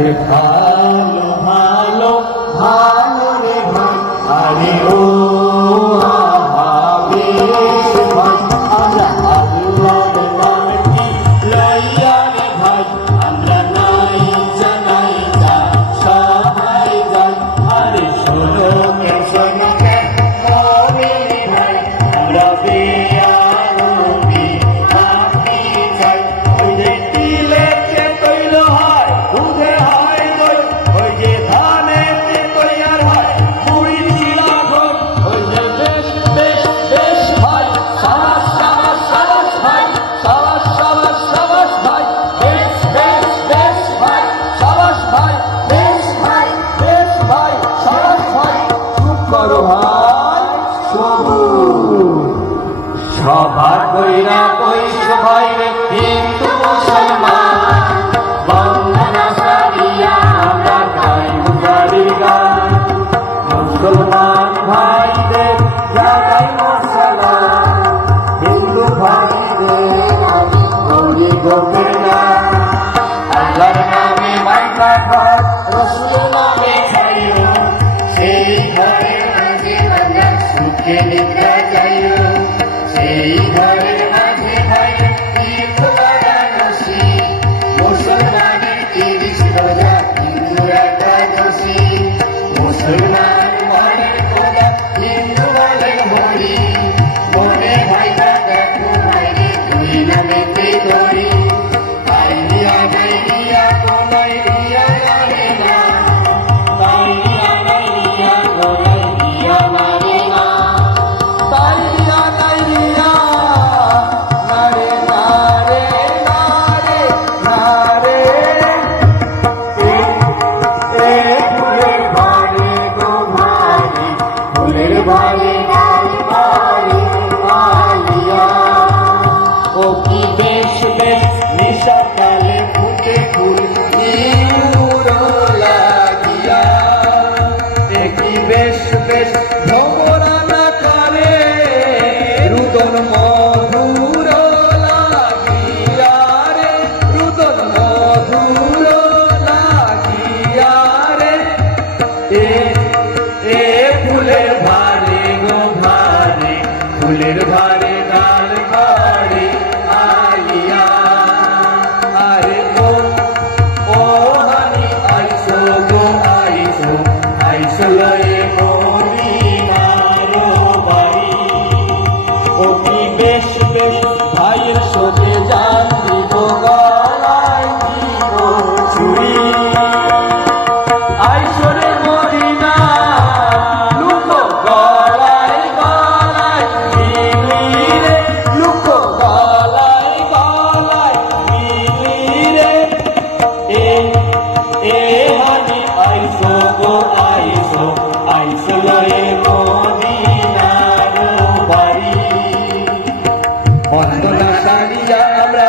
আরে ভালো ভালো ভালো রে ভাই, আরে ও বেশ ভাই, আমরা আল্লাহর নামটি লইয়া রে ভাই, আমরা নাই জানাই যা সবাই যাই। আরে শোনো কে মমিন ভাই, আমরা বেয়ানবি মাফি চাই। ওই যে তিলেতে তৈল হয়, দুধে হয় দই, ওই যে ধানেতে তৈয়ার হয় মুড়ি চিড়া ঘর। ওই যে বেশ বেশ বেশ ভাই, সাবাস সাবাস সাবাস ভাই, সাবাস সাবাস সাবাস ভাই, বেশ বেশ বেশ ভাই, সাবাস ভাই, বেশ ভাই বেশ ভাই, সাবাস ভাই। চুপ করো ভাই, সবুজ সবার কইরা কইস ভাই রে হিন্দু মুসলমান, বন্দনা সারিয়া আমরা গাই মুজারির গান। মুসলমান ভাইদের জাগাই সালাম, হিন্দু ভাইদের আমি করি গোপের নাম। আল্লাহর নামে মাইকা ঘর, রসুল নামে ছাইও, সেই ঘরের মাঝে আমরা সুখে নিদ্রা যাইও। সেই ঘরের মাঝে ভাই ঈদ বানানোসি, মুসলমানের 30 রোজা, হিন্দু একাদশী। মুসলমান বলেন খোদা, হিন্দু বলেন হরি, মনে ভাইটা দেখো ভাইরে দুই নামেতে ধরি। আইডিয়া নাইডিয়া কোনাইডিয়া নারে না, তাইডিয়া নাইডিয়া কোনাইডিয়া নারে না, তাইডিয়া নাইডিয়া নারে নারে নারে নারে। এ ফুলের ভারে গো ভারে, ফুলের ভারে ডাল ভারে আলিয়া। ও কি বেশ বেশ নিশাকালে ফুটে ফুল ইউর লাগিয়া, এ কি বেশ বেশ ভ্রমরানা করে রুদন মধুর লাগিয়া রে, রুদন মধুর লাগিয়া রে। এ ফুলের ভারে গো ভারে, ফুলের ভারে ডাল ভারে আলিয়া। আরে ও হানি আইসো গো আইসো, আইসো লয়ে মদিনার বাড়ি। ও কি বেশ বেশ ভাইয়ের সোতে জান দিব, গলায় দিব চুড়ি। আইসরে মদিনা লুকো গলায় গলায় মিলি রে, লুকো গলায় গলায় মিলি রে। এ হানি আইসো গো আইসো, আইসো লয়ে মদিনার বাড়ি। বন্দনা সারিয়া আমরা